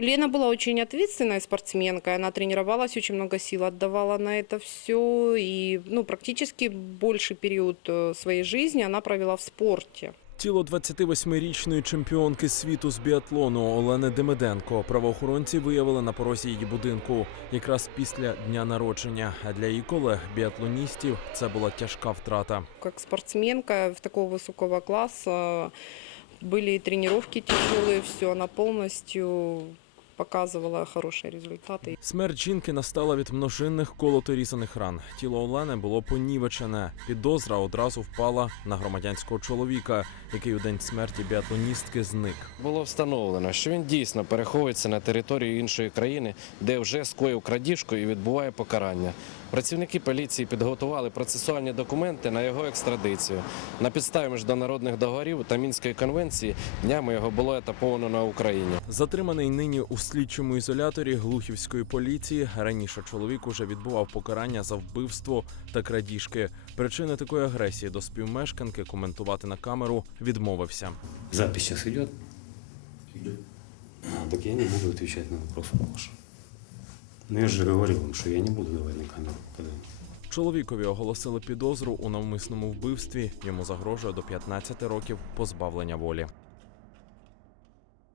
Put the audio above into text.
Лена была очень ответственной спортсменкой, она тренировалась, очень много сил отдавала на это все, и ну, практически больший период э, своей жизни она провела в спорте. Тіло 28-річної чемпіонки світу з біатлону Олени Демиденко правоохоронці виявили на порозі її будинку якраз після дня народження. А для її колег біатлоністів це була тяжка втрата. Как спортсменка в такого высокого класса были и тренировки тяжелые, все, она полностью показывала хороші результати. Смерть жінки настала від множинних колото-різаних ран. Тіло Олени було понівечене. Підозра одразу впала на громадянського чоловіка, який у день смерті біатлоністки зник. Було встановлено, що він дійсно переховується на територію іншої країни, де вже скоїв крадіжку і відбуває покарання. Працівники поліції підготували процесуальні документи на його екстрадицію. На підставі міжнародних договорів та Мінської конвенції днями його було етаповано на Україні. Затриманий нині у слідчому ізоляторі глухівської поліції. Раніше чоловік уже відбував покарання за вбивство та крадіжки. Причини такої агресії до співмешканки коментувати на камеру відмовився. Запись сейчас идет? Идет. Так я не буду отвечать на вопросы ваши. Ну я же говорил вам, что я не буду давать на камеру показания. Чоловікові оголосили підозру у навмисному вбивстві. Йому загрожує до 15 років позбавлення волі.